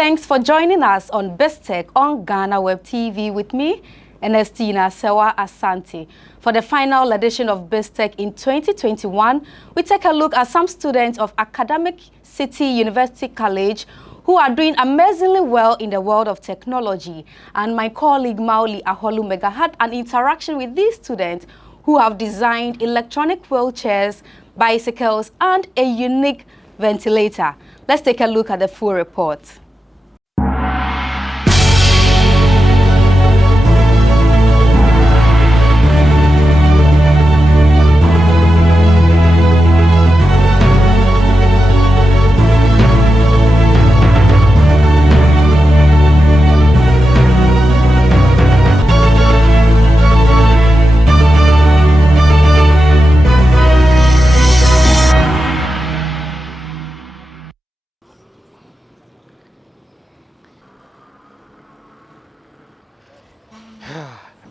Thanks for joining us on BizTech on Ghana Web TV with me, Ernestina Sewa Asante. For the final edition of BizTech in 2021, we take a look at some students of Academic City University College who are doing amazingly well in the world of technology. And my colleague Mauli Aholumega had an interaction with these students who have designed electronic wheelchairs, bicycles, and a unique ventilator. Let's take a look at the full report.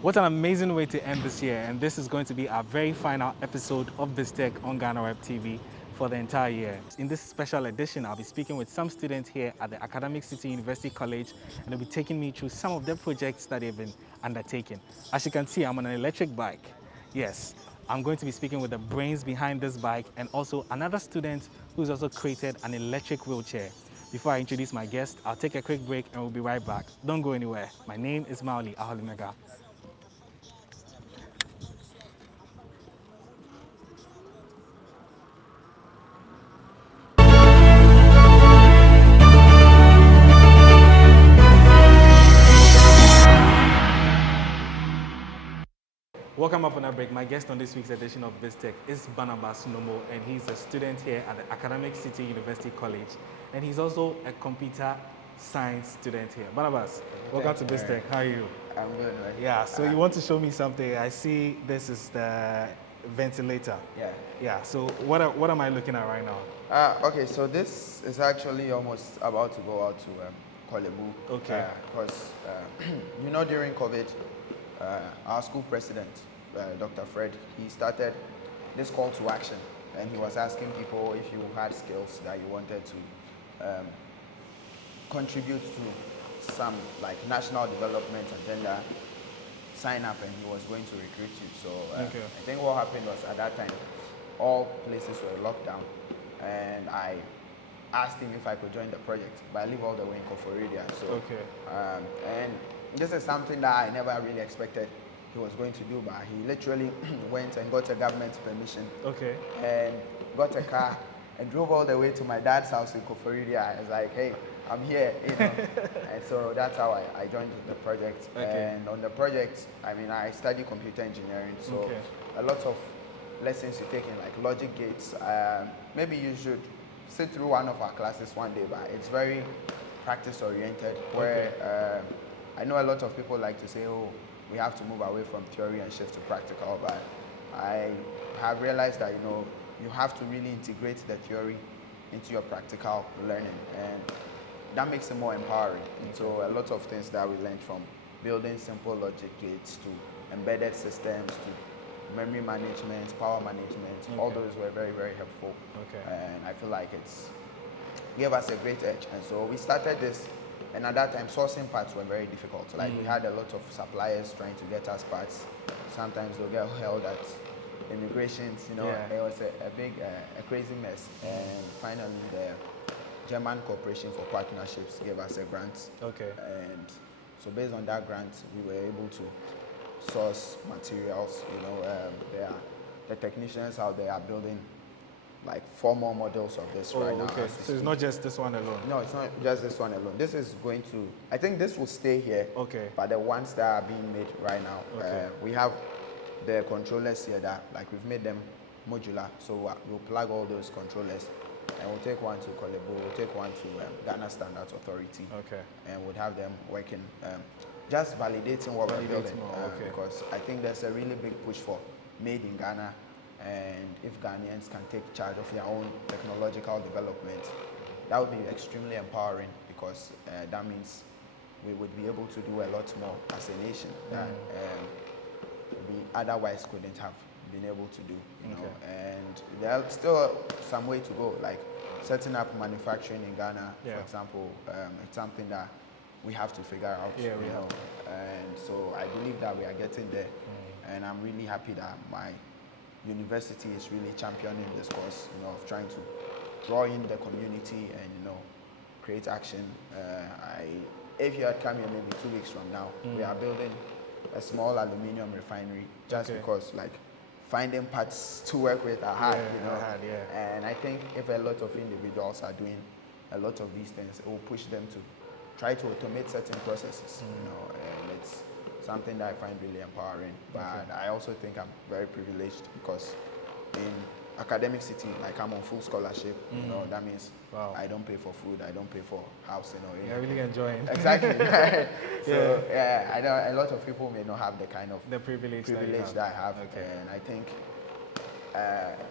What an amazing way to end this year, and this is going to be our very final episode of BizTech on Ghana Web TV for the entire year. In this special edition, I'll be speaking with some students here at the Academic City University College, and they'll be taking me through some of their projects that they've been undertaking. As you can see, I'm on an electric bike. Yes, I'm going to be speaking with the brains behind this bike and also another student who's also created an electric wheelchair. Before I introduce my guest, I'll take a quick break and we'll be right back. Don't go anywhere. My name is Mauli Aholumega. Welcome up on our break. My guest on this week's edition of BizTech is Barnabas Nomo, and he's a student here at the Academic City University College, and he's also a computer science student here. Barnabas, welcome to BizTech. How are you? I'm good, right? Yeah, so you want to show me something. I see this is the ventilator. Yeah. Yeah, so what am I looking at right now? Okay, so this is actually almost about to go out to Kolebu. Okay. Because, you know, during COVID, our school president, Dr. Fred, he started this call to action, and he was asking people if you had skills that you wanted to contribute to some like national development agenda, sign up, and he was going to recruit you. So okay. I think what happened was at that time, all places were locked down, and I asked him if I could join the project, but I live all the way in Koforidua. So, okay. and this is something that I never really expected he was going to do, but he literally went and got a government permission. Okay. And got a car and drove all the way to my dad's house in Koforidua. I was like, hey, I'm here, you know. And so that's how I joined the project. Okay. And on the project, I mean, I study computer engineering, so okay. a lot of lessons you take in like logic gates. Maybe you should sit through one of our classes one day, but it's very practice oriented, where okay. I know a lot of people like to say, oh, we have to move away from theory and shift to practical, but I have realized that, you know, you have to really integrate the theory into your practical learning, and that makes it more empowering. And so a lot of things that we learned, from building simple logic gates to embedded systems to memory management, power management, okay. all those were very, very helpful. Okay. And I feel like it's gave us a great edge. And so we started this, and at that time, sourcing parts were very difficult. Like we had a lot of suppliers trying to get us parts. Sometimes they'll get held at immigrations, you know. Yeah. It was a big, a crazy mess. And finally, the German Corporation for Partnerships gave us a grant. Okay. And so based on that grant, we were able to source materials. You know, the technicians out there are building like 4 more models of this right now. Okay. So it's not just this one alone? No, it's not just this one alone. This is going to, I think this will stay here. Okay. But the ones that are being made right now, okay. We have the controllers here that, like, we've made them modular. So we'll plug all those controllers, and we'll take one to Kolebu, we'll take one to Ghana Standards Authority. Okay. And we'll have them working, just validating what we're building. Okay. Because I think there's a really big push for made in Ghana. And if Ghanaians can take charge of their own technological development, that would be extremely empowering, because that means we would be able to do a lot more as a nation that we otherwise couldn't have been able to do. You know, and there's still some way to go. Like setting up manufacturing in Ghana, Yeah. for example, it's something that we have to figure out, Yeah, you know. And so I believe that we are getting there. And I'm really happy that my university is really championing this cause, you know, of trying to draw in the community and, you know, create action. If you had come here maybe 2 weeks from now, we are building a small aluminium refinery just because, like, finding parts to work with are hard, you know. And I think if a lot of individuals are doing a lot of these things, it will push them to try to automate certain processes, you know, and it's something that I find really empowering. But I also think I'm very privileged because in academic city, like I'm on full scholarship, you know, that means I don't pay for food, I don't pay for housing or anything. You're really enjoying. Exactly. So yeah, I know a lot of people may not have the kind of privilege that I have, and I think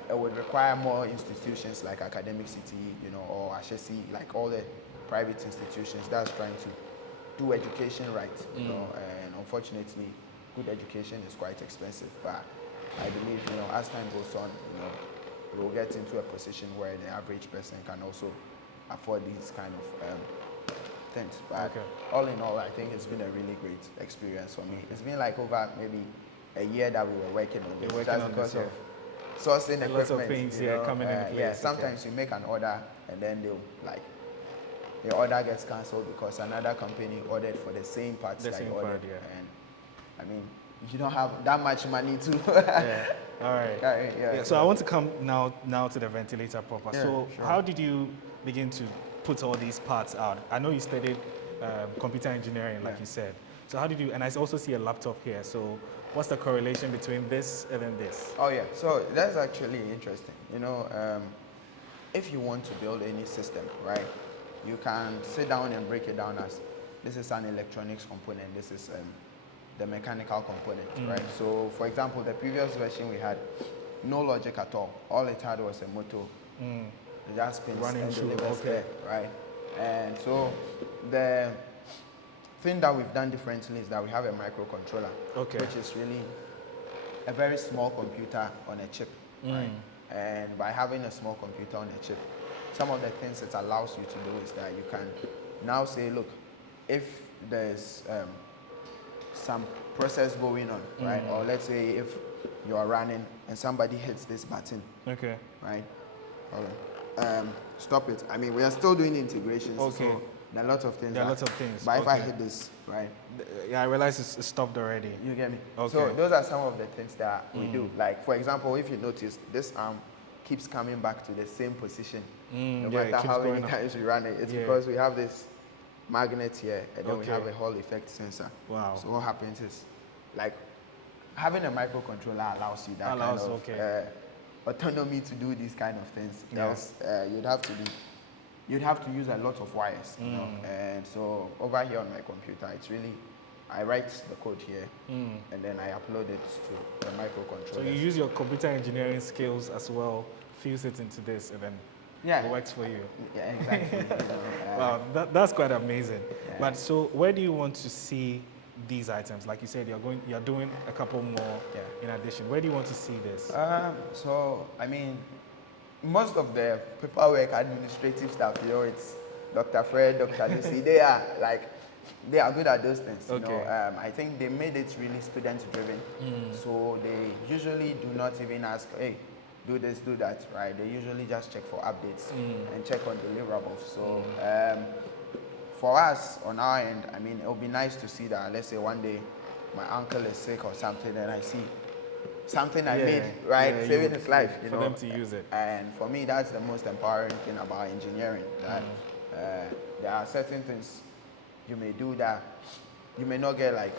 it would require more institutions like Academic City, you know, or HSC, like all the private institutions that's trying to do education right, you know, and unfortunately, good education is quite expensive, but I believe, you know, as time goes on, you know, we'll get into a position where the average person can also afford these kind of things. But all in all, I think it's been a really great experience for me. It's been like over maybe a year that we were working on this, just because of sourcing equipment. Lots of things coming into place. Yeah, sometimes you make an order and then they'll like, the order gets cancelled because another company ordered for the same parts that you ordered. And I mean, you don't have that much money to. All right. So I want to come now to the ventilator proper. How did you begin to put all these parts out? I know you studied computer engineering, like you said. So how did you? And I also see a laptop here. So what's the correlation between this and then this? Oh yeah. So that's actually interesting. You know, if you want to build any system, right? You can sit down and break it down as this is an electronics component, this is the mechanical component, right? So, for example, the previous version we had no logic at all. All it had was a motor. It just spins and delivers there, right? And so the thing that we've done differently is that we have a microcontroller, which is really a very small computer on a chip, right? And by having a small computer on a chip, some of the things it allows you to do is that you can now say, look, if there's some process going on, right? Or let's say if you are running and somebody hits this button, right? Hold on. Stop it. I mean, we are still doing integrations, so there are lots of things. But if I hit this, right? Yeah, I realize it's stopped already. You get me? So those are some of the things that we do. Like, for example, if you notice, this arm keeps coming back to the same position. No matter how many times we run it, it's because we have this magnet here and then we have a Hall effect sensor. So what happens is, like, having a microcontroller allows you that kind of autonomy to do these kind of things. Else, you'd have to use a lot of wires, you know. And so over here on my computer, it's really, I write the code here and then I upload it to the microcontroller. So you use your computer engineering skills as well, fuse it into this, and then it works for you. Yeah, exactly. You know, wow, that's quite amazing. But so where do you want to see these items? Like you said, you're doing a couple more in addition. Where do you want to see this? So I mean, most of the paperwork, administrative stuff, you know, it's Dr. Fred, Dr. Lucy. They are good at those things. You know, I think they made it really student-driven. So they usually do not even ask, hey, do this, do that, right? They usually just check for updates and check on deliverables. So for us, on our end, I mean, it would be nice to see that, let's say one day my uncle is sick or something and I see something I made, right? Saving his life, you know. For them to use it. And for me, that's the most empowering thing about engineering, that there are certain things you may do that you may not get like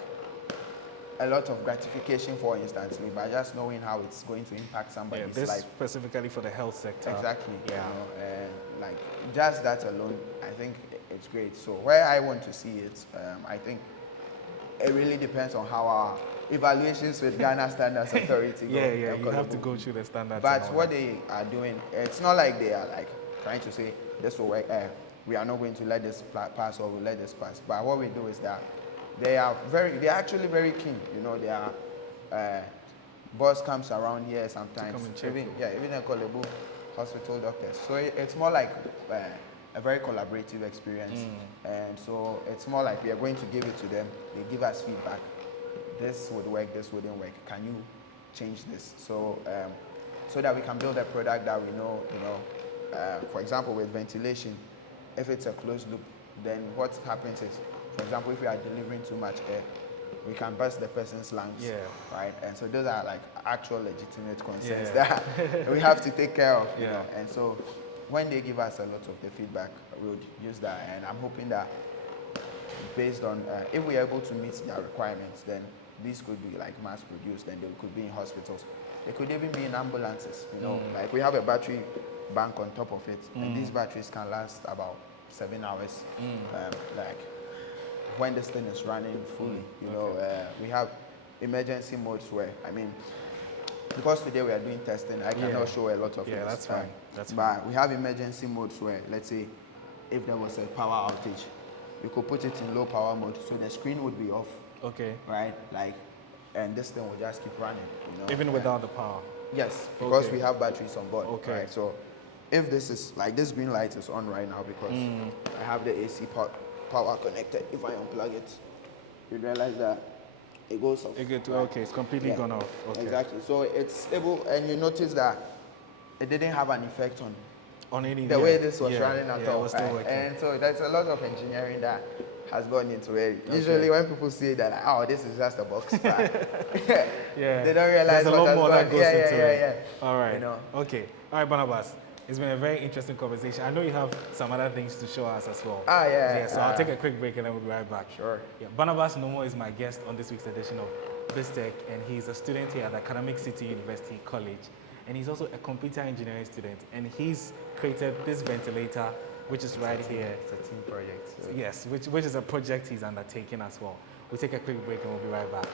a lot of gratification for instantly, but just knowing how it's going to impact somebody's this life. Specifically for the health sector. Exactly. You know, and like just that alone, I think it's great. So where I want to see it, I think it really depends on how our evaluations with Ghana Standards Authority go. You have to go through the standards. But what they are doing, it's not like they are like trying to say this will work. We are not going to let this pass or we'll let this pass. But what we do is that they're actually very keen. You know, their boss comes around here sometimes. To come and check. Even a Kolebu hospital doctors. So it's more like a very collaborative experience. And so it's more like we are going to give it to them. They give us feedback. This would work, this wouldn't work. Can you change this? So so that we can build a product that we know, for example, with ventilation, if it's a closed loop, then what happens is, for example, if we are delivering too much air, we can burst the person's lungs, right? And so those are like actual legitimate concerns that we have to take care of, you know. And so when they give us a lot of the feedback, we would use that. And I'm hoping that based on, if we're able to meet their requirements, then these could be like mass produced, and they could be in hospitals. They could even be in ambulances, you know. Like we have a battery bank on top of it, and these batteries can last about 7 hours. Like when this thing is running fully, you know, we have emergency modes where, I mean, because today we are doing testing, I cannot show a lot of it. That's fine. That's fine. But we have emergency modes where, let's say, if there was a power outage, we could put it in low power mode, so the screen would be off. Okay. Right? Like, and this thing will just keep running. You know? Even without the power? Yes, because we have batteries on board. Right? So if this is, like this green light is on right now because I have the AC power connected. If I unplug it, you realize that it goes off. Okay, it's completely gone off. Okay. Exactly. So it's stable, and you notice that it didn't have an effect on any the way this was running at all. It was still working. And so there's a lot of engineering that has gone into it. Usually when people see that, like, oh, this is just a box. They don't realize there's a lot more that goes into it. All right. You know? Okay. All right, Barnabas. It's been a very interesting conversation. I know you have some other things to show us as well. So I'll take a quick break and then we'll be right back. Sure. Barnabas Nomo is my guest on this week's edition of BizTech, and he's a student here at Academic City University College. And he's also a computer engineering student. And he's created this ventilator, which is right here. It's a team project. So yes, which is a project he's undertaking as well. We'll take a quick break and we'll be right back.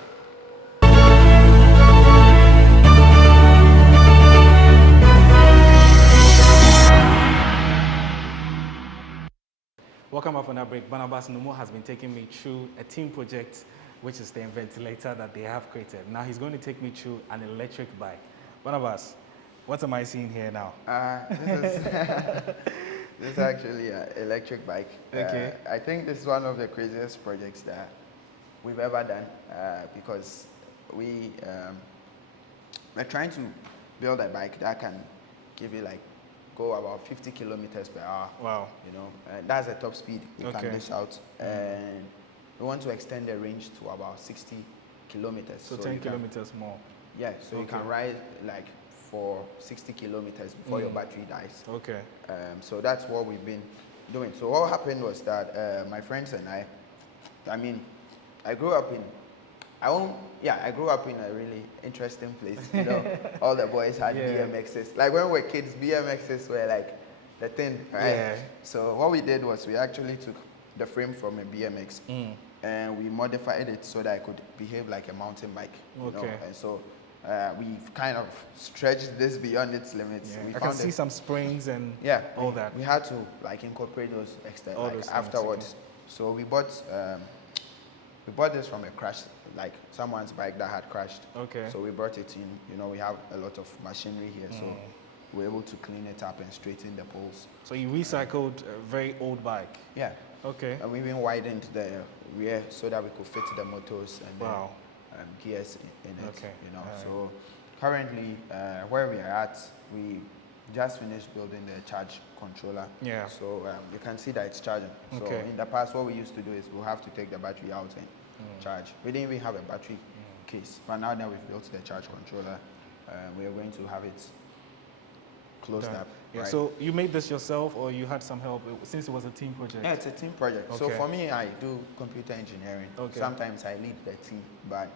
Welcome back from that break. Barnabas Nomo has been taking me through a team project, which is the ventilator that they have created. Now he's going to take me through an electric bike. Barnabas, what am I seeing here now? This is actually an electric bike. Okay. I think this is one of the craziest projects that we've ever done because we're trying to build a bike that can give you like go about 50 kilometers per hour. Wow. You know, that's the top speed we can dish out. And we want to extend the range to about 60 kilometers. So 10 kilometers more. Yeah, so you can ride like for 60 kilometers before your battery dies. Okay. So that's what we've been doing. So what happened was that my friends and I mean, I grew up in a really interesting place. You know, all the boys had BMXs. Like when we were kids, BMXs were like the thing, right? Yeah. So what we did was we actually took the frame from a BMX and we modified it so that it could behave like a mountain bike. You know? And so we've kind of stretched this beyond its limits. I can see some springs and all that. We had to like incorporate those afterwards. So we bought this from a crash, like someone's bike that had crashed. Okay. So we brought it in. You know, we have a lot of machinery here, so we're able to clean it up and straighten the poles. So you recycled a very old bike? Yeah. Okay. And we even widened the rear so that we could fit the motors and then gears in it. Okay. You know, so currently where we are at, we just finished building the charge controller. Yeah. So you can see that it's charging. So in the past, what we used to do is we'll have to take the battery out and charge. We didn't even have a battery case, but now that we've built the charge controller, we are going to have it closed up. Yeah. Right? So you made this yourself, or you had some help since it was a team project? Yeah, it's a team project. Okay. So for me, I do computer engineering. Okay. Sometimes I lead the team, but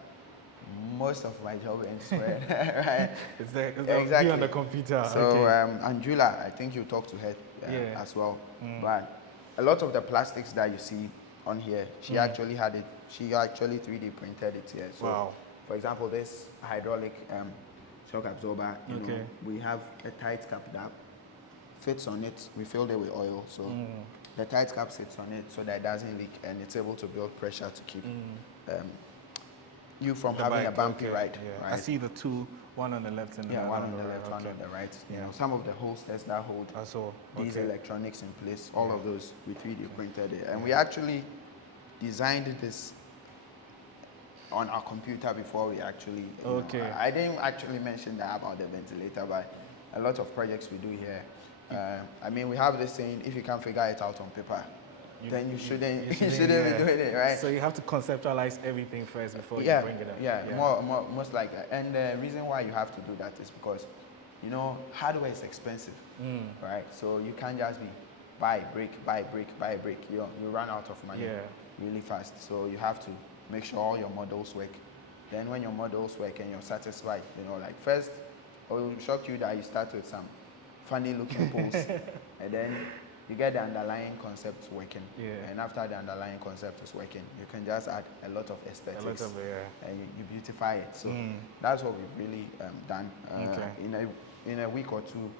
most of my job ends where, right? It's exactly on the computer. So Angela, I think you talk to her as well. But a lot of the plastics that you see on here, she actually had it. She actually 3D printed it here. So, for example, this hydraulic shock absorber. You know, we have a tight cap that fits on it. We filled it with oil, so the tight cap sits on it so that it doesn't leak, and it's able to build pressure to keep you from The having a bike, bumpy okay, ride. yeah. Right? I see the two, one on the left and Yeah, the one other on the left, right. one Okay. on the right. You Yeah. know, some of the holsters that hold I saw. these Okay. electronics in place, all Yeah. of those we 3D printed it. And we actually designed this on our computer before we actually, you Okay. know, I didn't actually mention that about the ventilator, but a lot of projects we do here, I mean, we have this saying, if you can't figure it out on paper, then you shouldn't be doing it, right? So you have to conceptualize everything first before you bring it up. Yeah, most like that. And the reason why you have to do that is because, you know, hardware is expensive, right? So you can't just be buy, break. You run out of money really fast. So you have to make sure all your models work. Then when your models work and you're satisfied, you know, like first, it will shock you that you start with some funny looking poles, and then you get the underlying concept working. And after the underlying concept is working, you can just add a lot of aesthetics and you beautify it. So that's what we've really done. In a week or two,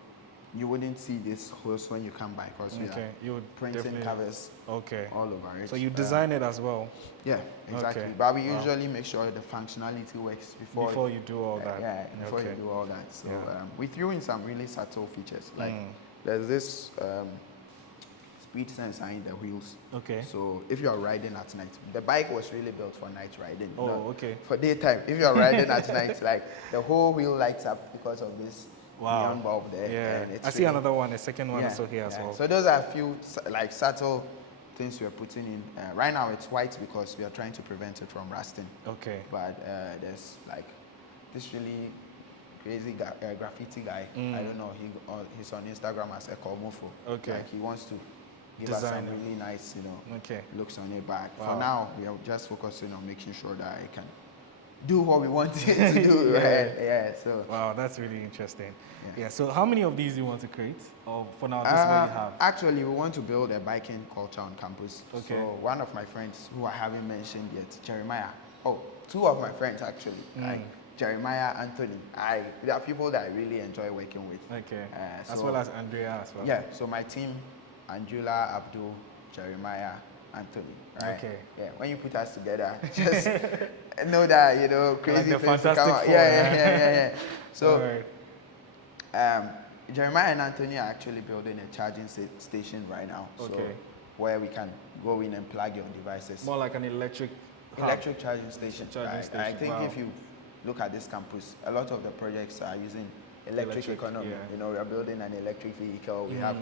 you wouldn't see this host when you come by because we are you would printing covers all over it. So you design it as well? Yeah, exactly. But we usually make sure the functionality works before you do all that. Yeah, before you do all that. So we threw in some really subtle features. Like there's this speed sensor in the wheels. Okay. So if you are riding at night, the bike was really built for night riding. For daytime. If you are riding at night, like the whole wheel lights up because of this neon bulb there. Yeah. And it's I see another one, a second one also here as well. So those are a few like subtle things we are putting in. Right now it's white because we are trying to prevent it from rusting. Okay. But there's like this really crazy graffiti guy. I don't know. He's on Instagram as a Komofo. Okay. Like he wants to give us some really nice, you know, looks on it. But for now, we are just focusing on making sure that I can do what we want it to do. Right? Yeah. So. Wow, that's really interesting. Yeah. So how many of these do you want to create? Or for now, this is what you have? Actually, we want to build a biking culture on campus. Okay. So one of my friends who I haven't mentioned yet, Jeremiah. Oh, two of my friends actually. Like Jeremiah, Anthony. There are people that I really enjoy working with. Okay. As well as Andrea as well. Yeah. So my team, Angela, Abdul, Jeremiah, Anthony. Right? Okay. Yeah. When you put us together, just know that, you know, crazy like things the come out. Fantastic Yeah. So. Right. Jeremiah and Anthony are actually building a charging station right now. So where we can go in and plug your devices. More like an electric charging station. I think if you look at this campus, a lot of the projects are using electric economy. Yeah. You know, we are building an electric vehicle. We have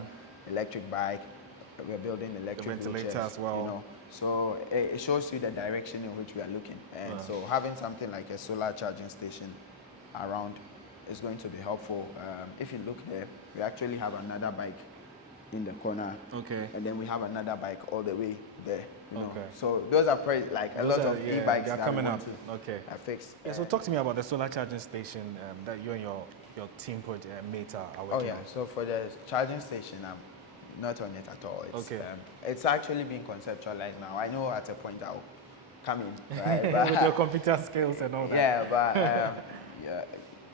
electric bike. We are building electric ventilator as well. You know, so it shows you the direction in which we are looking. And so having something like a solar charging station around is going to be helpful. If you look there, we actually have another bike in the corner. Okay. And then we have another bike all the way there. You know? So those are like a lot of e-bikes that coming up. Are fixed. Yeah, so talk to me about the solar charging station that you and your team project mate are working on. So for the charging station, I'm not on it at all. It's, it's actually being conceptualized now. I know at a point I'll come in, right? But, with your computer skills and all that. Yeah, but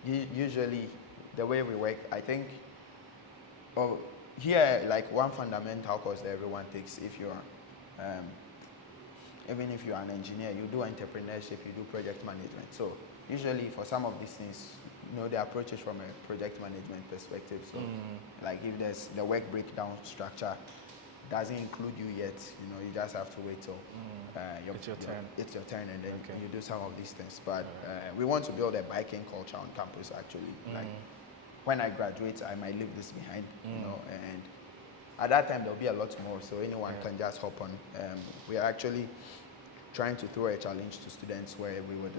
usually the way we work, I think, here, like one fundamental course that everyone takes, if you're, even if you're an engineer, you do entrepreneurship, you do project management. So usually for some of these things, you know, the approach is from a project management perspective. So like if there's the work breakdown structure doesn't include you yet, you know, you just have to wait till it's your turn and then you do some of these things. But we want to build a biking culture on campus actually. Like when I graduate, I might leave this behind, you know, and at that time there'll be a lot more, so anyone can just hop on. We are actually trying to throw a challenge to students where we would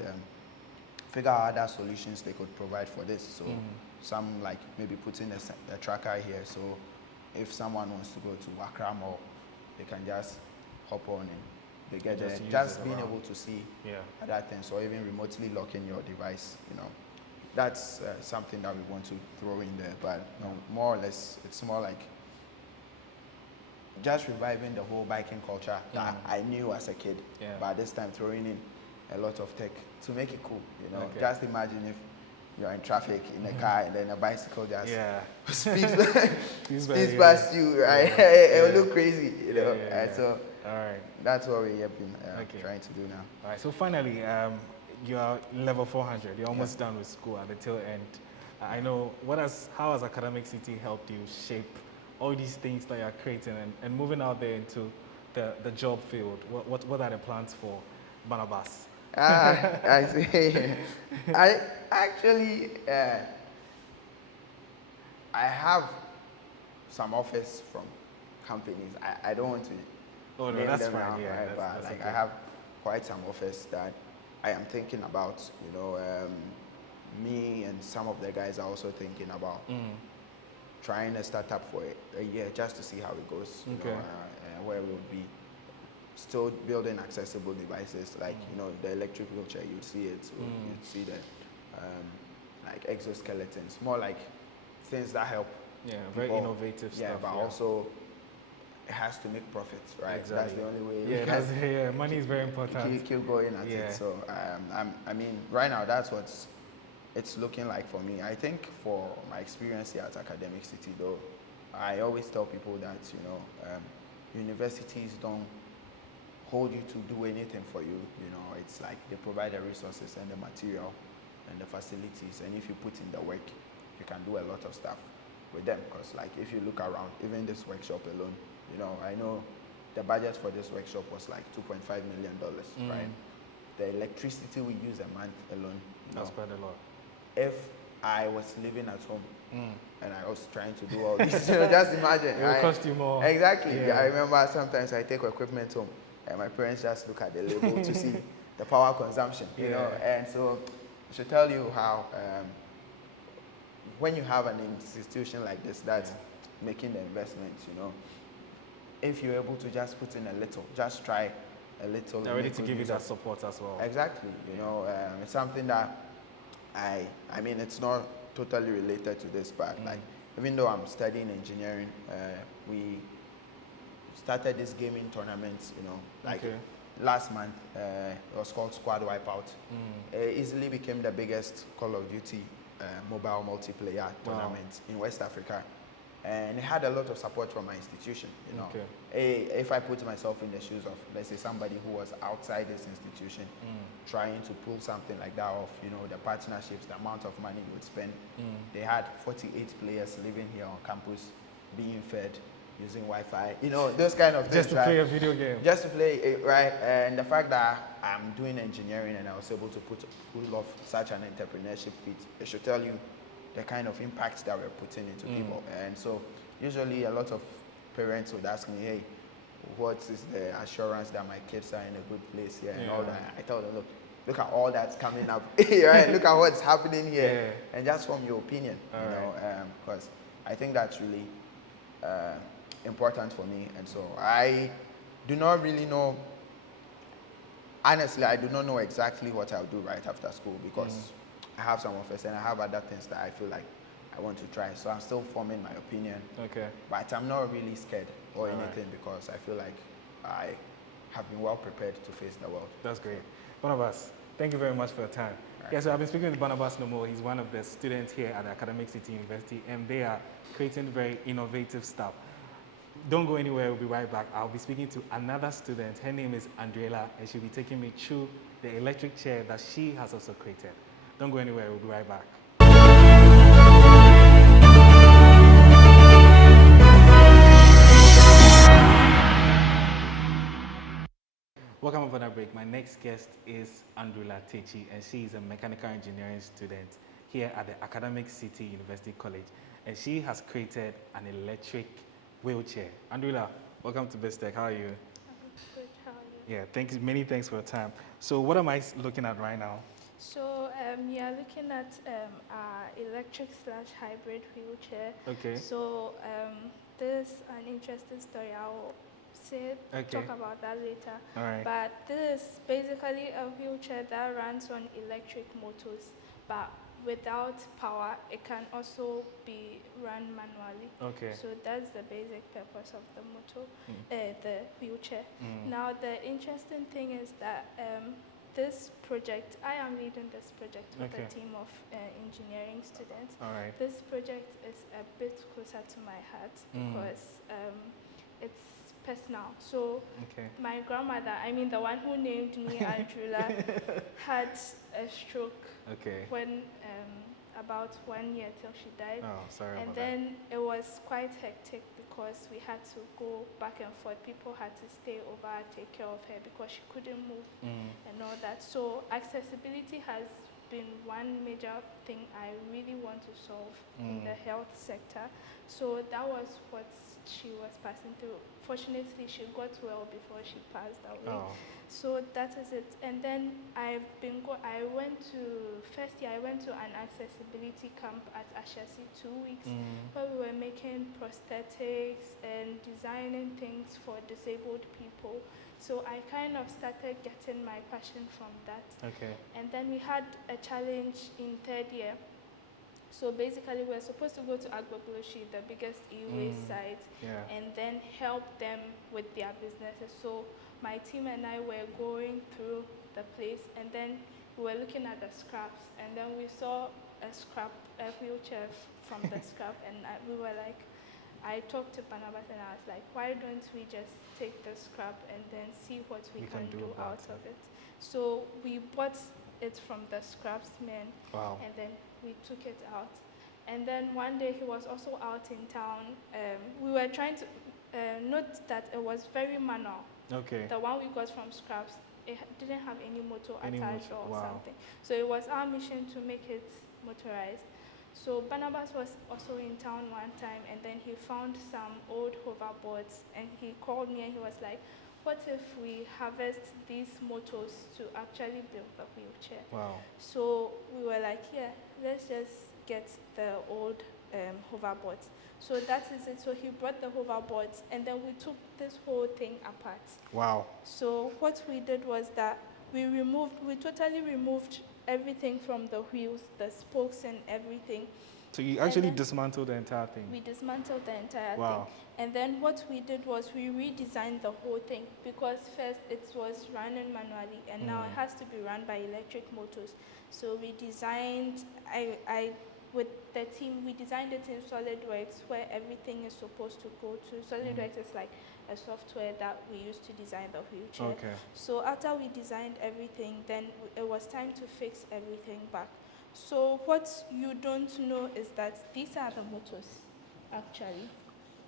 figure out other solutions they could provide for this. So some like maybe putting a tracker here, so if someone wants to go to Accra Mall, they can just hop on and they get there. Just being able to see other things, or even remotely locking your device, you know. That's something that we want to throw in there, but more or less, it's more like just reviving the whole biking culture that I knew as a kid, but this time throwing in a lot of tech to make it cool, you know. Just imagine if you're in traffic in a car and then a bicycle just speeds past you, right? It will look crazy, you know. So that's what we're trying to do now. All right, so finally, You are level 400. You're almost done with school at the tail end. I know. How has Academic City helped you shape all these things that you're creating and moving out there into the job field? What are the plans for Barnabas? I see. I actually, I have some offers from companies. I don't want to Oh no, name that's them fine. now, Yeah, right? But that's like okay. I have quite some offers that I am thinking about. Me and some of the guys are also thinking about trying a startup for a year just to see how it goes. Okay. Where we'll be still building accessible devices like the electric wheelchair. You'd see it. You'd see the like exoskeletons, more like things that help. Yeah, people. very innovative stuff. Yeah, but also it has to make profits, right? Exactly. That's the only way. Yeah, money is very important. Keep going at it. So I mean, right now that's what's it's looking like for me. I think for my experience here at Academic City, though, I always tell people that universities don't hold you to do anything for you. It's like they provide the resources and the material and the facilities, and if you put in the work, you can do a lot of stuff with them. Because like if you look around, even this workshop alone, I know the budget for this workshop was like $2.5 million, right? The electricity we use a month alone, That's quite a lot. if I was living at home and I was trying to do all this, just imagine. It will cost you more. Exactly. Yeah. I remember sometimes I take equipment home and my parents just look at the label to see the power consumption, and so I should tell you how when you have an institution like this that's making the investment, if you're able to just put in a little, just try a little. They're ready to give you that support as well. Exactly. It's something that I mean, it's not totally related to this, but like, even though I'm studying engineering, we started this gaming tournament, like last month. It was called Squad Wipeout. It easily became the biggest Call of Duty mobile multiplayer tournament in West Africa. And it had a lot of support from my institution, If I put myself in the shoes of, let's say, somebody who was outside this institution, trying to pull something like that off, the partnerships, the amount of money you would spend. They had 48 players living here on campus, being fed, using Wi-Fi, those kind of things. Just to play a video game. Just to play it, right? And the fact that I'm doing engineering and I was able to pull off such an entrepreneurship feat, it should tell you the kind of impact that we're putting into people. And so usually a lot of parents would ask me, hey, what is the assurance that my kids are in a good place here and all that? I tell them, look at all that's coming up, right? Look at what's happening here, and just form your opinion, because I think that's really important for me. And so I do not really know, honestly, I do not know exactly what I'll do right after school, because I have some offers and I have other things that I feel like I want to try. So I'm still forming my opinion. Okay. But I'm not really scared or anything, because I feel like I have been well prepared to face the world. That's great. Barnabas, thank you very much for your time. Right. So I've been speaking with Barnabas Nomo. He's one of the students here at Academic City University, and they are creating very innovative stuff. Don't go anywhere, we'll be right back. I'll be speaking to another student. Her name is Andriela, and she'll be taking me through the electric chair that she has also created. Don't go anywhere, we'll be right back. Welcome over that break. My next guest is Andriela Techi, and she is a mechanical engineering student here at the Academic City University College. And she has created an electric wheelchair. Andriela, welcome to BizTech. How are you? I'm good. How are you? Yeah, many thanks for your time. So what am I looking at right now? So you are looking at our electric/hybrid wheelchair. Okay. So this is an interesting story. I'll talk about that later. All right. But this is basically a wheelchair that runs on electric motors, but without power, it can also be run manually. Okay. So that's the basic purpose of the the wheelchair. Now the interesting thing is that this project, I am leading this project with a team of engineering students. All right. This project is a bit closer to my heart because it's personal. So my grandmother, I mean the one who named me Andrula, had a stroke when about 1 year till she died. Oh, sorry and about then it was quite hectic because we had to go back and forth. People had to stay over, take care of her because she couldn't move and all that. So accessibility has been one major thing I really want to solve in the health sector. So that was what she was passing through. Fortunately, she got well before she passed away. Oh. So that is it. And then I went to, first year I went to an accessibility camp at Ashesi 2 weeks where we were making prosthetics and designing things for disabled people. So I kind of started getting my passion from that. And then we had a challenge in third year. So basically, we're supposed to go to Agbobloshi, the biggest e-waste site, and then help them with their businesses. So my team and I were going through the place, and then we were looking at the scraps, and then we saw a wheelchair from the scrap, and we were like, I talked to Barnabas, and I was like, why don't we just take the scrap and then see what we can do out of it? So we bought it from the scrapsman, and then we took it out. And then one day he was also out in town. We were trying to note that it was very manual. The one we got from scraps, it didn't have any motor attached or something. So it was our mission to make it motorized. So Barnabas was also in town one time, and then he found some old hoverboards, and he called me and he was like, what if we harvest these motors to actually build the wheelchair? So we were like, yeah, let's just get the old hoverboards. So that is it. So he brought the hoverboards, and then we took this whole thing apart. So what we did was that we totally removed everything from the wheels, the spokes and everything. So you actually dismantled the entire thing? We dismantled the entire thing. And then what we did was we redesigned the whole thing, because first it was running manually, and now it has to be run by electric motors. So we designed, with the team, we designed it in SolidWorks, where everything is supposed to go to. SolidWorks is like a software that we use to design the wheelchair. So after we designed everything, then it was time to fix everything back. So what you don't know is that these are the motors, actually.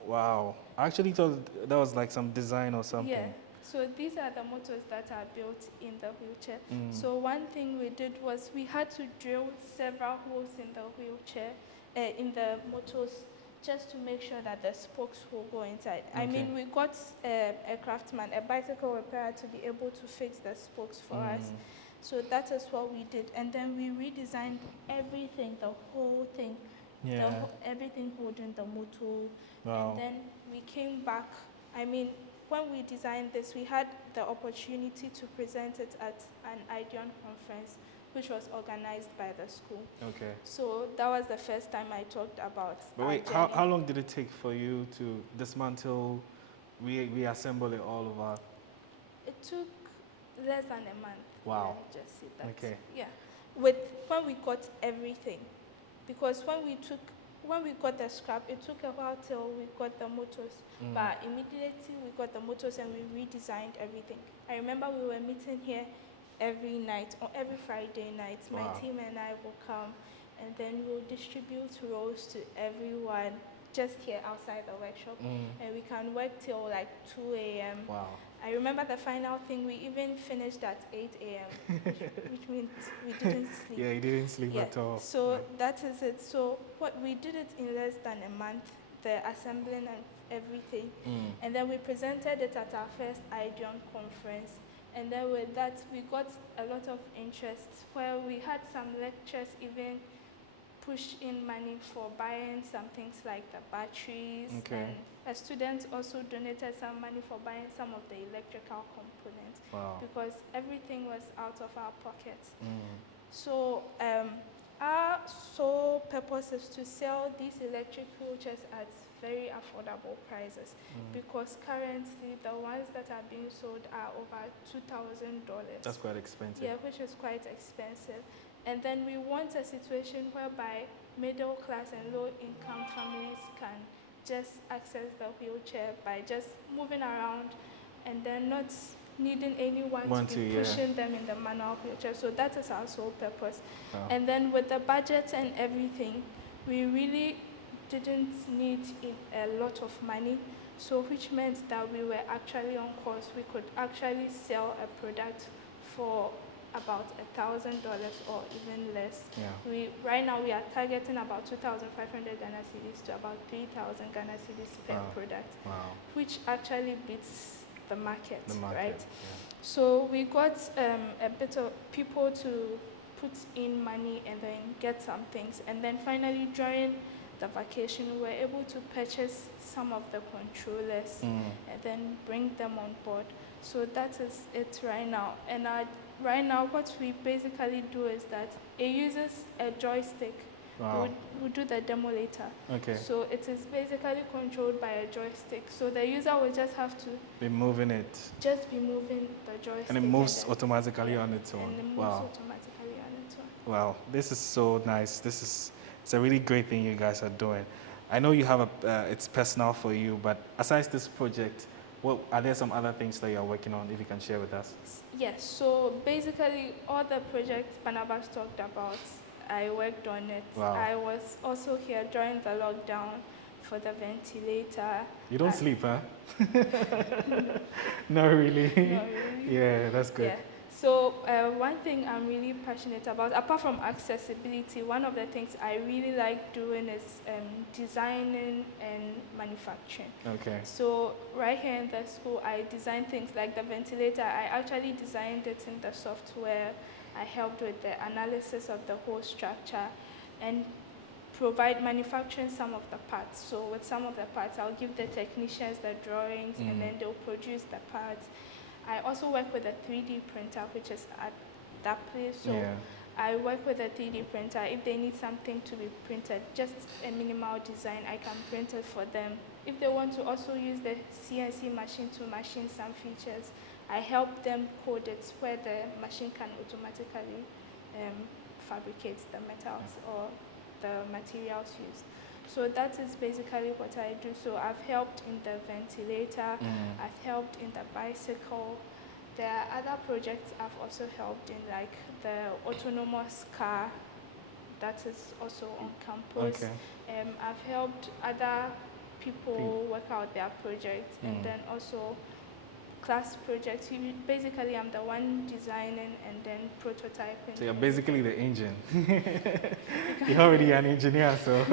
Wow. I actually thought that was like some design or something. Yeah. So these are the motors that are built in the wheelchair. So one thing we did was we had to drill several holes in the wheelchair, in the motors, just to make sure that the spokes will go inside. I mean, we got a craftsman, a bicycle repairer, to be able to fix the spokes for us. So that is what we did. And then we redesigned everything, the whole thing, everything holding the motor. And then we came back. I mean, when we designed this, we had the opportunity to present it at an IDEON conference, which was organized by the school. So that was the first time I talked about. But wait, how long did it take for you to dismantle, reassemble it all over? It took less than a month. Wow. Let me just say that. Yeah. When we got everything, because when we got the scrap, it took a while till we got the motors. But immediately we got the motors and we redesigned everything. I remember we were meeting here every night, or every Friday night. My team and I will come, and then we'll distribute rolls to everyone just here outside the workshop. And we can work till like 2 a.m. I remember the final thing, we even finished at 8 a.m., which means we didn't sleep. You didn't sleep at all. So that is it. So we did it in less than a month, the assembling and everything. And then we presented it at our first IDEON conference. And then with that, we got a lot of interest, where we had some lectures even push in money for buying some things like the batteries. And a student also donated some money for buying some of the electrical components, because everything was out of our pockets. So our sole purpose is to sell these electric wheelchairs at very affordable prices, because currently the ones that are being sold are over $2,000. That's quite expensive. Yeah, which is quite expensive. And then we want a situation whereby middle class and low income families can just access the wheelchair by just moving around and then not needing anyone to be pushing them in the manual wheelchair. So that is our sole purpose. And then with the budget and everything, we really didn't need a lot of money, so which meant that we were actually on course. We could actually sell a product for about $1,000 or even less. Right now we are targeting about 2,500 Ghana cedis to about 3,000 Ghana cedis per product, which actually beats the market, right? So we got a bit of people to put in money and then get some things, and then finally during the vacation we were able to purchase some of the controllers and then bring them on board. So that is it right now. And right now what we basically do is that it uses a joystick. We'll do the demo later. So it is basically controlled by a joystick. So the user will just have to be moving it. Just be moving the joystick. And it moves automatically on its own. And it moves automatically on its own. Wow, this is so nice. It's a really great thing you guys are doing. I know you have it's personal for you, but aside this project, are there some other things that you are working on, if you can share with us? Yes, so basically all the projects Barnabas talked about, I worked on it. I was also here during the lockdown for the ventilator. You don't sleep, huh? Not really. Not really. Yeah, that's good. Yeah. So one thing I'm really passionate about, apart from accessibility, one of the things I really like doing is designing and manufacturing. So right here in the school, I design things like the ventilator. I actually designed it in the software. I helped with the analysis of the whole structure and provide manufacturing some of the parts. So with some of the parts, I'll give the technicians the drawings and then they'll produce the parts. I also work with a 3D printer, which is at that place. So I work with a 3D printer. If they need something to be printed, just a minimal design, I can print it for them. If they want to also use the CNC machine to machine some features, I help them code it where the machine can automatically fabricate the metals or the materials used. So that is basically what I do. So I've helped in the ventilator, I've helped in the bicycle. There are other projects I've also helped in, like the autonomous car that is also on campus. I've helped other people work out their projects and then also class projects. Basically, I'm the one designing and then prototyping. So you're basically the engine. You're already an engineer, so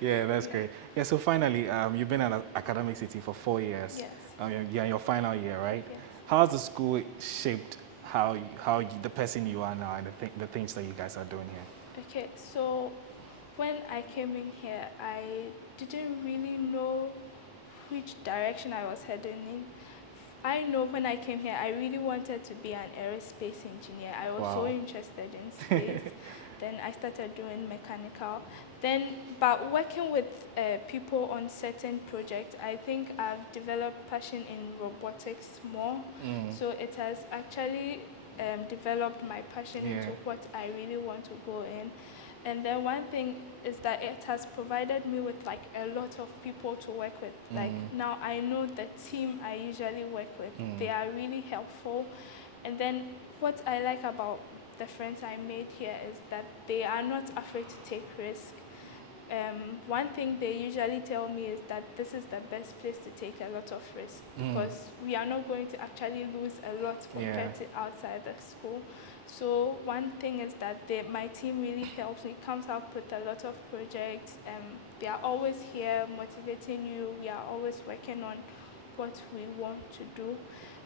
yeah, that's great. Yeah, so finally, you've been at Academic City for 4 years. Yes. You're in your final year, right? Yes. How has the school shaped the person you are now and the things that you guys are doing here? Okay, so when I came in here, I didn't really know which direction I was heading in. I know when I came here, I really wanted to be an aerospace engineer. I was so interested in space. Then I started doing mechanical. But working with people on certain projects, I think I've developed passion in robotics more. So it has actually developed my passion into what I really want to go in. And then one thing is that it has provided me with like a lot of people to work with. Like now I know the team I usually work with, they are really helpful. And then what I like about the friends I made here is that they are not afraid to take risks. One thing they usually tell me is that this is the best place to take a lot of risks because we are not going to actually lose a lot compared to outside the school. So one thing is that my team really helps me, comes up with a lot of projects. They are always here motivating you. We are always working on what we want to do.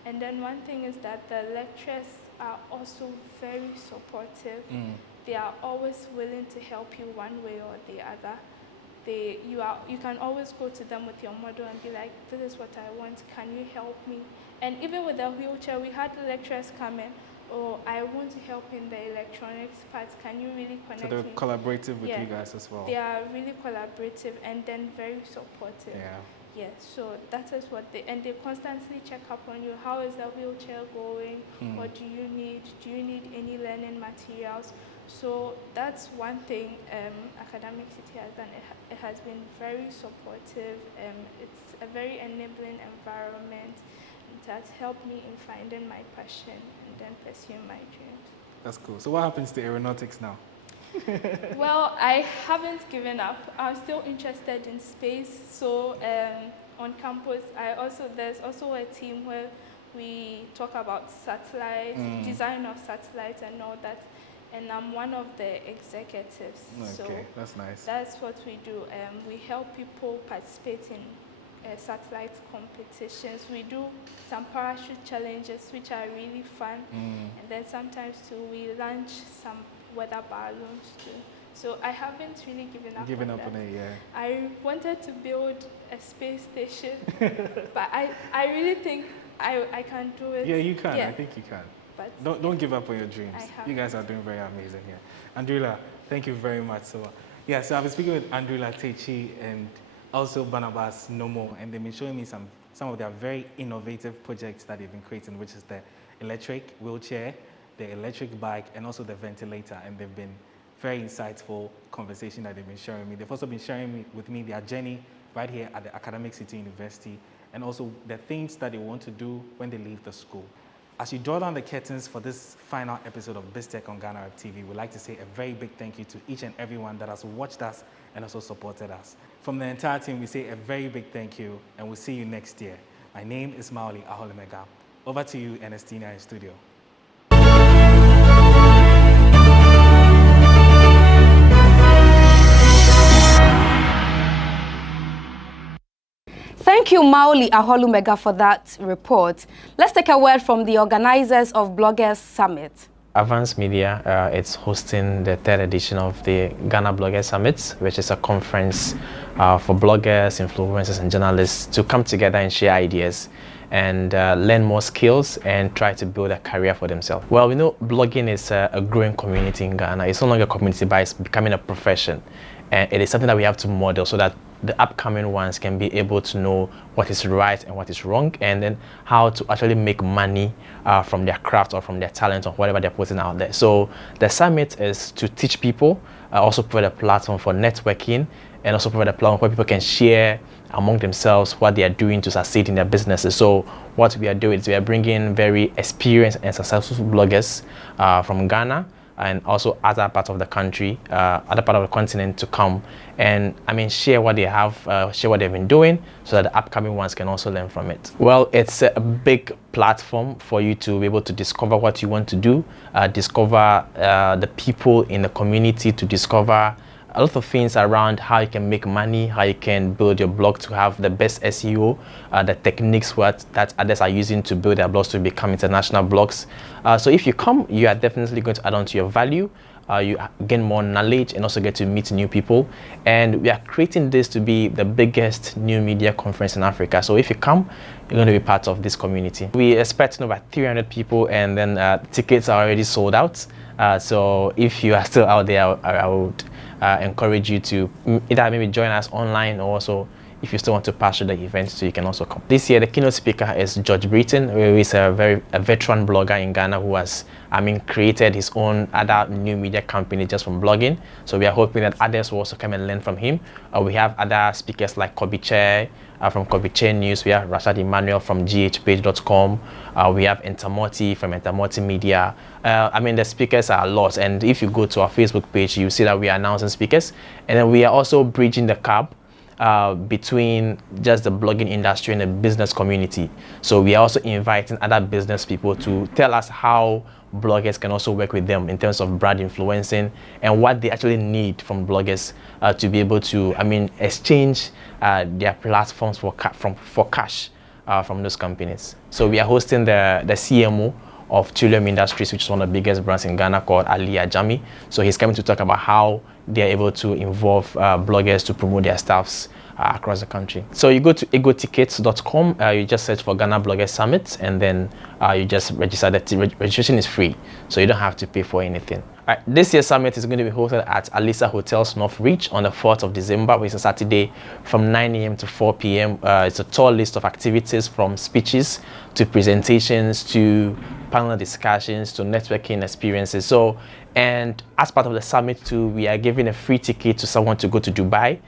And then one thing is that the lecturers are also very supportive. They are always willing to help you one way or the other. You can always go to them with your model and be like, this is what I want, can you help me? And even with the wheelchair, we had the lecturers come in, oh, I want to help in the electronics part, can you really connect me? So they're collaborative with you guys as well. They are really collaborative and then very supportive. Yes, so that is what they constantly check up on you. How is the wheelchair going? What do you need? Do you need any learning materials? So that's one thing Academic City has done. It has been very supportive. It's a very enabling environment. It has helped me in finding my passion and then pursuing my dreams. That's cool. So what happens to aeronautics now? Well, I haven't given up. I'm still interested in space. So on campus, there's also a team where we talk about satellites, design of satellites and all that. And I'm one of the executives. Okay, so that's nice. That's what we do. We help people participate in satellite competitions. We do some parachute challenges, which are really fun. And then sometimes too, we launch some weather balloons too. So I haven't really given up on it, yeah. I wanted to build a space station, but I really think I can do it. Yeah, you can. Yeah. I think you can. But don't give up on your dreams. You guys are doing very amazing here. Andrila, thank you very much. So I've been speaking with Andrila Techi and also Barnabas Nomo, and they've been showing me some of their very innovative projects that they've been creating, which is the electric wheelchair, the electric bike, and also the ventilator. And they've been very insightful conversation that they've been sharing me. They've also been sharing with me their journey right here at the Academic City University, and also the things that they want to do when they leave the school. As you draw down the curtains for this final episode of BizTech on Ghana Web TV, we'd like to say a very big thank you to each and everyone that has watched us and also supported us. From the entire team, we say a very big thank you, and we'll see you next year. My name is Maoli Aholemega. Over to you, Ernestina, in studio. Thank you, Maoli Aholumega, for that report. Let's take a word from the organizers of Bloggers Summit. Avance Media it's hosting the 3rd edition of the Ghana Bloggers Summit, which is a conference for bloggers, influencers, and journalists to come together and share ideas and learn more skills and try to build a career for themselves. Well, we know blogging is a growing community in Ghana. It's no longer a community, but it's becoming a profession. And it is something that we have to model so that the upcoming ones can be able to know what is right and what is wrong, and then how to actually make money from their craft or from their talent or whatever they're putting out there. So the summit is to teach people, also provide a platform for networking, and also provide a platform where people can share among themselves what they are doing to succeed in their businesses. So what we are doing is we are bringing very experienced and successful bloggers from Ghana and also other parts of the country, other part of the continent to come and share what they have, share what they've been doing so that the upcoming ones can also learn from it. Well, it's a big platform for you to be able to discover what you want to do, discover the people in the community, to discover a lot of things around how you can make money, how you can build your blog to have the best SEO, the techniques that others are using to build their blogs to become international blogs. So if you come, you are definitely going to add on to your value. You gain more knowledge and also get to meet new people. And we are creating this to be the biggest new media conference in Africa. So if you come, you're going to be part of this community. We expect about 300 people, and then tickets are already sold out. So if you are still out there, I would encourage you to either maybe join us online, or also if you still want to pass through the event, so you can also come. This year, the keynote speaker is George Britton, who is a veteran blogger in Ghana who has, created his own other new media company just from blogging. So we are hoping that others will also come and learn from him. We have other speakers like Kobe Che from Kobe Che News. We have Rashad Emmanuel from ghpage.com. We have Entamoti from Entamoti Media. The speakers are a lot. And if you go to our Facebook page, you see that we are announcing speakers. And then we are also bridging the gap between just the blogging industry and the business community. So we are also inviting other business people to tell us how bloggers can also work with them in terms of brand influencing and what they actually need from bloggers to be able to, exchange their platforms for cash from those companies. So we are hosting the CMO of Trillium Industries, which is one of the biggest brands in Ghana, called Ali Ajami. So he's coming to talk about how they're able to involve bloggers to promote their staffs across the country. So you go to egotickets.com, you just search for Ghana Bloggers Summit, and then you just register. The registration is free, so you don't have to pay for anything. This year's summit is going to be hosted at Alisa Hotels North Reach on the 4th of December, which is a Saturday, from 9 a.m. to 4 p.m. It's a tall list of activities from speeches to presentations to panel discussions to networking experiences. So, and as part of the summit too, we are giving a free ticket to someone to go to Dubai,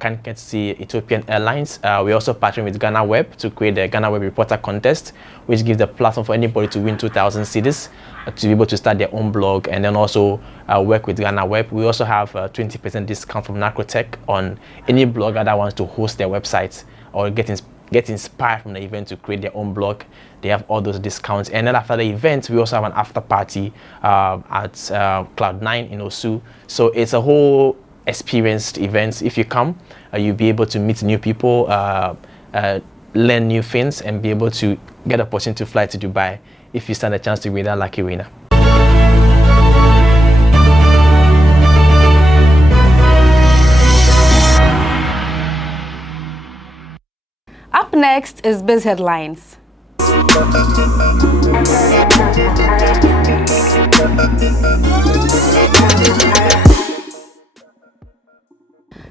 can get to see Ethiopian Airlines. We also partner with Ghana Web to create the Ghana Web Reporter Contest, which gives the platform for anybody to win 2,000 cedis to be able to start their own blog, and then also work with Ghana Web. We also have a 20% discount from Narcotech on any blogger that wants to host their website or get inspired from the event to create their own blog. They have all those discounts. And then after the event, we also have an after party at Cloud9 in Osu. So it's a whole experienced event. If you come, you'll be able to meet new people, learn new things, and be able to get an opportunity to fly to Dubai if you stand a chance to be that lucky winner. Up next is Biz Headlines.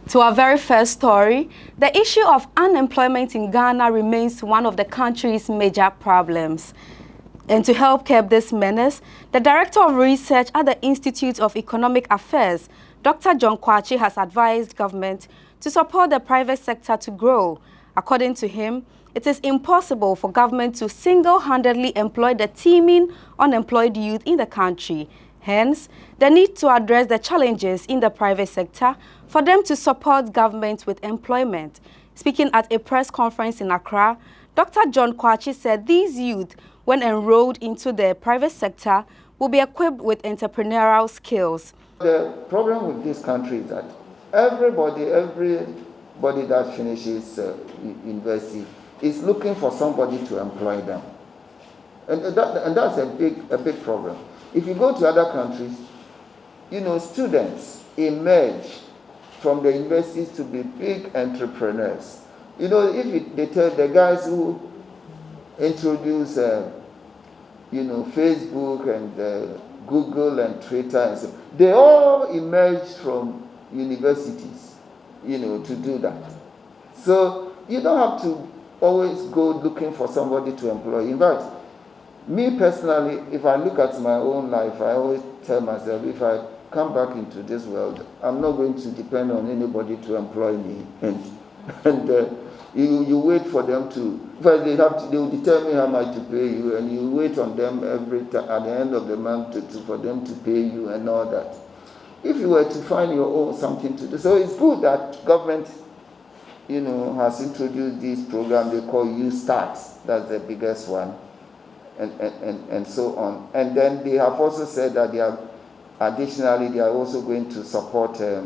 To our very first story, the issue of unemployment in Ghana remains one of the country's major problems. And to help curb this menace, the Director of Research at the Institute of Economic Affairs, Dr. John Kwachi, has advised government to support the private sector to grow. According to him, it is impossible for government to single-handedly employ the teeming unemployed youth in the country. Hence, the need to address the challenges in the private sector for them to support government with employment. Speaking at a press conference in Accra, Dr. John Kwachi said these youth, when enrolled into the private sector, will be equipped with entrepreneurial skills. The problem with this country is that everybody that finishes university is looking for somebody to employ them. And that's a big problem. If you go to other countries, students emerge from the universities to be big entrepreneurs. They tell the guys who introduce, Facebook and Google and Twitter and so, they all emerged from universities, to do that. So you don't have to always go looking for somebody to employ. In fact, me personally, if I look at my own life, I always tell myself, if I come back into this world, I'm not going to depend on anybody to employ me. And you wait for them to, first they will determine how much to pay you, and you wait on them every time at the end of the month for them to pay you and all that. If you were to find your own something to do, so it's good that government, has introduced this program they call Youth Starts. That's the biggest one, and so on. And then they have also said that they are also going to support the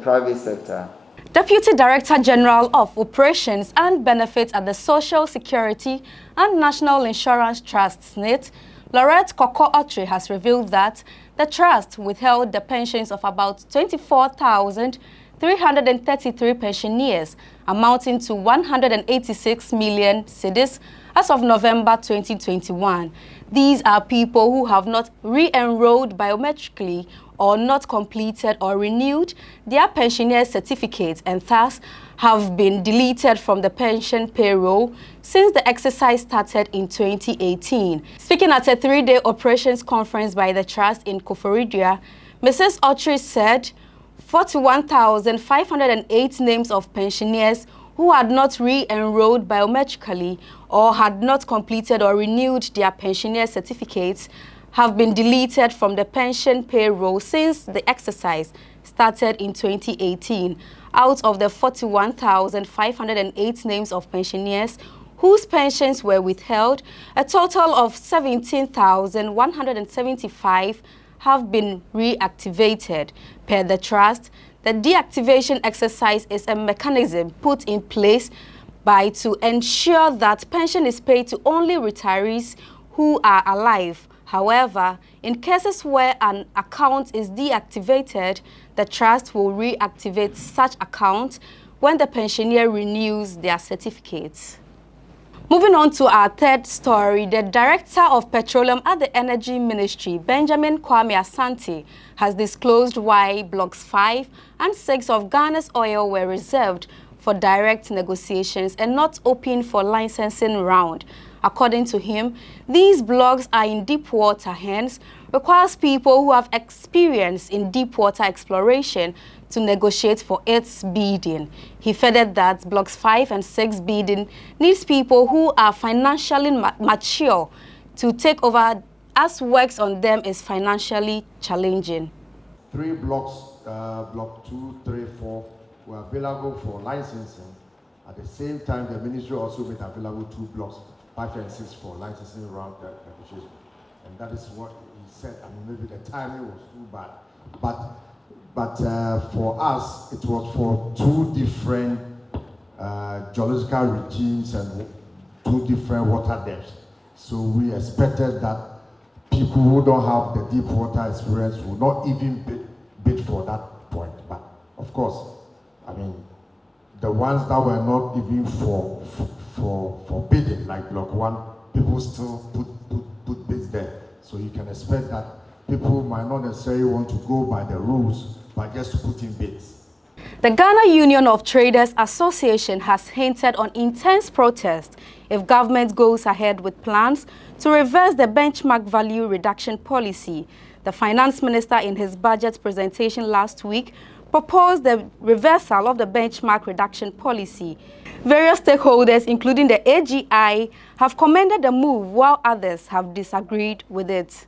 private sector. Deputy Director General of Operations and Benefits at the Social Security and National Insurance Trust, SNIT, Laurette Koko-Otri, has revealed that the trust withheld the pensions of about 24,333 pensioners, amounting to 186 million cedis as of November 2021. These are people who have not re-enrolled biometrically or not completed or renewed their pensioner certificates and thus have been deleted from the pension payroll since the exercise started in 2018. Speaking at a 3-day operations conference by the trust in Koforidua, Mrs. Otri said 41,508 names of pensioners who had not re-enrolled biometrically or had not completed or renewed their pensioner certificates have been deleted from the pension payroll since the exercise started in 2018. Out of the 41,508 names of pensioners whose pensions were withheld, a total of 17,175 have been reactivated. Per the trust, the deactivation exercise is a mechanism put in place to ensure that pension is paid to only retirees who are alive. However, in cases where an account is deactivated, the trust will reactivate such account when the pensioner renews their certificates. Moving on to our third story, the Director of Petroleum at the Energy Ministry, Benjamin Kwame Asante, has disclosed why Blocks 5 and 6 of Ghana's oil were reserved for direct negotiations and not open for licensing round. According to him, these blocks are in deep water, hence requires people who have experience in deep water exploration to negotiate for its bidding. He further that Blocks 5 and 6 bidding needs people who are financially mature to take over, as works on them is financially challenging. 3 blocks, Block 2, 3, 4, were available for licensing. At the same time, the ministry also made available 2 blocks, 5 and 6, for licensing round negotiation. And that is what he said. I mean, maybe the timing was too bad. But for us, it was for 2 different geological regimes and 2 different water depths. So we expected that people who don't have the deep water experience will not even bid for that point. But of course, I mean, the ones that were not even for bidding, like Block 1, people still put bids there. So you can expect that people might not necessarily want to go by the rules, but just to put in bids. The Ghana Union of Traders Association has hinted on intense protest if government goes ahead with plans to reverse the benchmark value reduction policy. The finance minister, in his budget presentation last week, proposed the reversal of the benchmark reduction policy. Various stakeholders, including the AGI, have commended the move, while others have disagreed with it.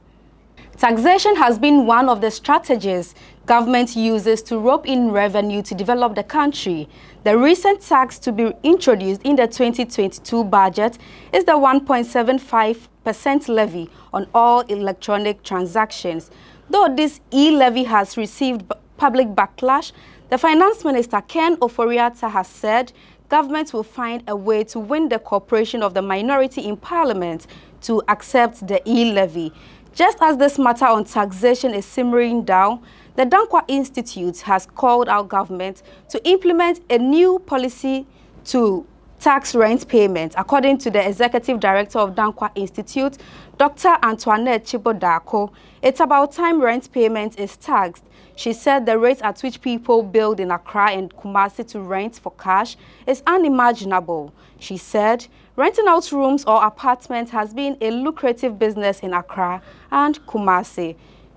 Taxation has been one of the strategies government uses to rope in revenue to develop the country. The recent tax to be introduced in the 2022 budget is the 1.75% levy on all electronic transactions. Though this e-levy has received public backlash, the Finance Minister Ken Ofori-Atta has said government will find a way to win the cooperation of the minority in Parliament to accept the e-levy. Just as this matter on taxation is simmering down, the Dankwa Institute has called out government to implement a new policy to tax rent payment. According to the Executive Director of Dankwa Institute, Dr. Antoinette Chibodako, it's about time rent payment is taxed. She said the rate at which people build in Accra and Kumasi to rent for cash is unimaginable. She said renting out rooms or apartments has been a lucrative business in Accra and Kumasi.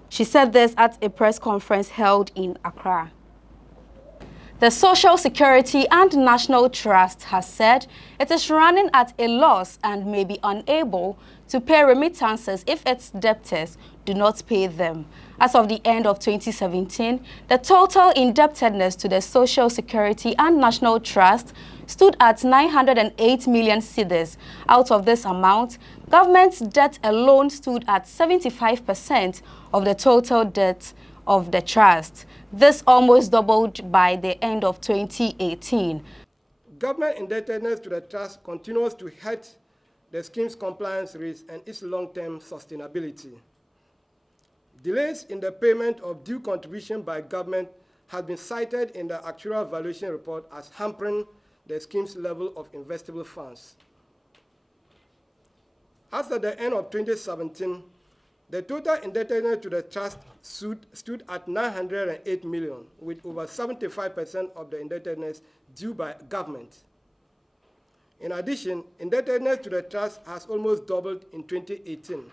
She said this at a press conference held in Accra. The Social Security and National Trust has said it is running at a loss and may be unable to pay remittances if its debtors do not pay them. As of the end of 2017, the total indebtedness to the Social Security and National Trust stood at 908 million cedis. Out of this amount, government's debt alone stood at 75% of the total debt of the trust. This almost doubled by the end of 2018. Government indebtedness to the trust continues to hurt the scheme's compliance rates and its long-term sustainability. Delays in the payment of due contribution by government have been cited in the actuarial valuation report as hampering the scheme's level of investable funds. As at the end of 2017, the total indebtedness to the trust stood at 908 million, with over 75% of the indebtedness due by government. In addition, indebtedness to the trust has almost doubled in 2018.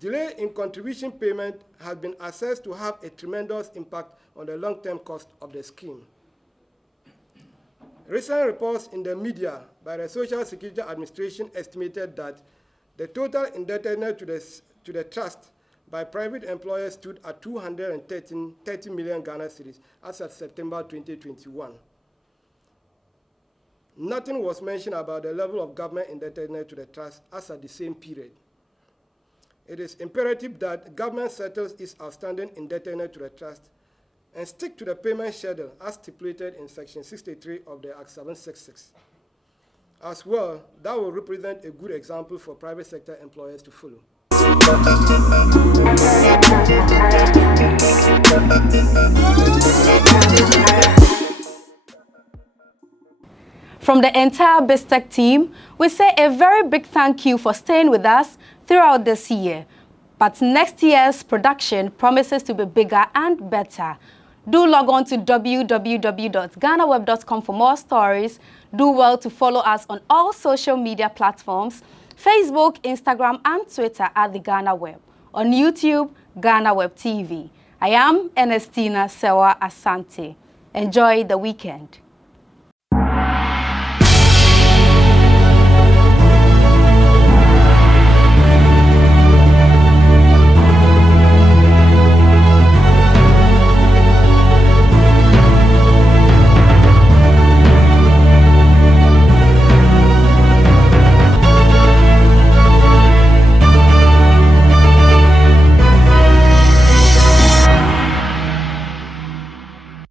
Delay in contribution payment has been assessed to have a tremendous impact on the long-term cost of the scheme. Recent reports in the media by the Social Security Administration estimated that the total indebtedness to the trust by private employers stood at 230 million Ghana cedis as of September 2021. Nothing was mentioned about the level of government indebtedness to the trust as at the same period. It is imperative that government settles its outstanding indebtedness to the trust and stick to the payment schedule as stipulated in Section 63 of the Act 766. As well, that will represent a good example for private sector employers to follow. From the entire BizTech team, we say a very big thank you for staying with us throughout this year. But next year's production promises to be bigger and better. Do log on to www.ghanaweb.com for more stories. Do well to follow us on all social media platforms, Facebook, Instagram, and Twitter at the Ghana Web. On YouTube, Ghana Web TV. I am Ernestina Sewa Asante. Enjoy the weekend.